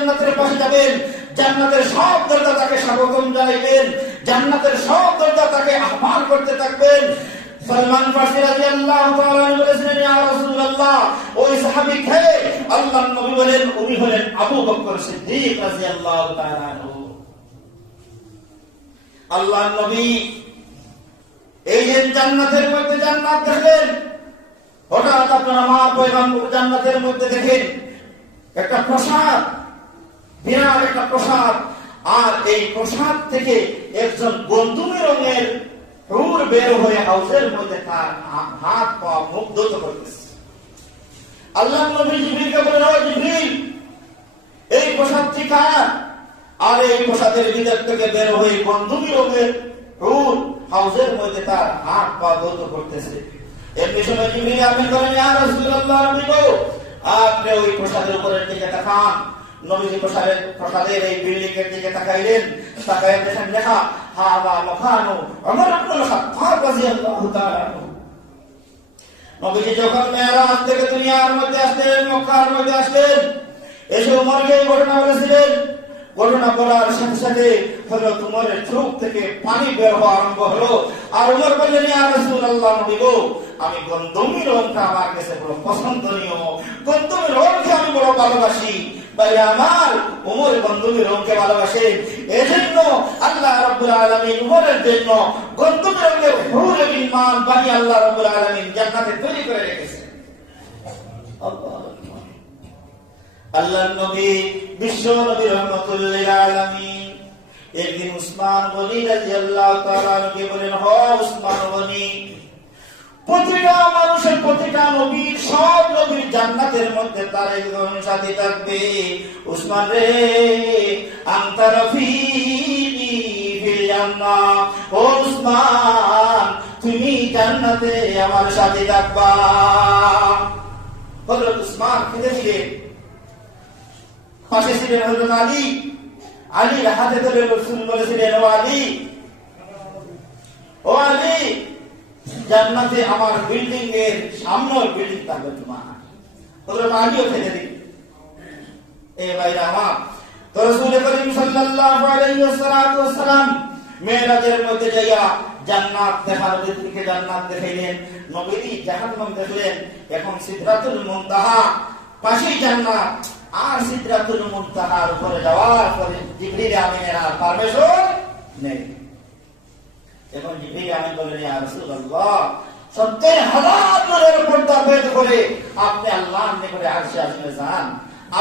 জান্নাতের পাশে যাবেন, জান্নাতের সব দরজা তাকে স্বাগতম জানাইবেন, জান্নাতের সব দরজা তাকে আহ্বান করতে থাকবেন। সালমান ফারসি রাদিয়াল্লাহু তাআলা বলেছিলেন, ইয়া রাসূলুল্লাহ, ওই সাহাবী কে? আল্লাহর নবী বলেন, উনি হলেন আবু বকর সিদ্দিক রাদিয়াল্লাহু তাআলা আনহু। আল্লাহর নবী এই যে জান্নাতের মধ্যে জান্নাত দেখলেন, হঠাৎ আপনারা মা পয়গম্বর জান্নাতের মধ্যে দেখেন একটা প্রাসাদ, বিরাট একটা প্রাসাদ, আর এই প্রাসাদ থেকে একজন গোলতুমি রঙের হুর বের হয়ে হাউসের মধ্যে তার হাত পা মুখ ধুতে করতেছে। আল্লাহ নবী জিবরিলকে বলেন, ও জিবরিল, এই প্রাসাদটি কার? আর এই প্রাসাদের ভিতর থেকে বের হয়ে গোলতুমি রঙের হুর হাউসের মধ্যে তার হাত পা ধুতে করতেছে। এমনি সময় জিবরিল আমিন করেন, ইয়া রাসূলুল্লাহ, নবী গো, আপনি ওই প্রাসাদের উপরের দিকে তাকান। নবীজি প্রাসাদের এই বিল্ডিং এর দিকে তাকাইলেন, তাকায় দেখেন লেখা হাযা মাকানু ওমর ইবনুল খাত্তাব রাদিয়াল্লাহু তাআলা আনহু। নবীজি যখন মেরাজ থেকে দুনিয়ার মধ্যে আসলেন, মক্কার মধ্যে আসলেন, এসে ওমরকে এই ঘটনা বলেছিলেন। ঘটনা বলার সাথে সাথে হযরত ওমরের চোখ থেকে পানি বের হওয়া আরম্ভ হলো। আর ওমর বললেন, ইয়া রাসূলুল্লাহ, নবী গো, আমি গন্ধমি রংটা আমার কাছে বড় পছন্দনীয়, গন্ধমি রংকে আমি বড় ভালোবাসি। ভাই আমার, ওমর গন্ধমি রংকে ভালোবাসেন, এজন্য আল্লাহ রাব্বুল আলামিন ওমরের জন্য গন্ধমি রঙের হুরুল ঈমান বানি আল্লাহ রাব্বুল আলামিন জান্নাতে তৈরি করে রেখেছেন। আল্লাহর নবী বিশ্ব নবী রাহমাতুল লিল আলামিন একদিন উসমান গনি রাদিয়াল্লাহু তাআলা আনহুকে বলেন, হ উসমান গনি, প্রতিটা মানুষের, প্রতিটা নবীর, সব নবীর জান্নাতের মধ্যে তার একজন সাথী থাকবে। উসমান রে, আনতা রফিকি ফিল জান্নাহ, ও উসমান, তুমি জান্নাতে আমার সাথে থাকবা। হযরত উসমান ফিরে ছিলেন, পাশে ছিলেন হযরত আলী। আলীর হাতে ধরে রাসূল বলেছিলেন, ও আলী, ও আলী, জান্নাতে আমার বিল্ডিং এর সামনের বিল্ডিং থাকবে তোমার। হযরত আলীও খেতে দিন। এ ভাইরা আমার, তো রাসূল করিম সাল্লাল্লাহু আলাইহি ওয়াসাল্লাম মেরাজের মধ্যে যাইয়া জান্নাত দেখার দিকে জান্নাত দেখাইলেন। নবী জাহান্নাম দেখলেন। এখন সিদরাতুল মুনতাহা পাশেই জান্নাত, আর সিদরাতুল মুনতাহার উপরে যাওয়ার পরে জিবরিল আমিনের আর পারমিশন নেই। এখন জিবরিল আমিন বললেন, ইয়া রাসূলুল্লাহ, 70,000 নূরের পর্দা ভেদ করে আপনি আল্লাহর নিকটে আরশে আজিমে যান।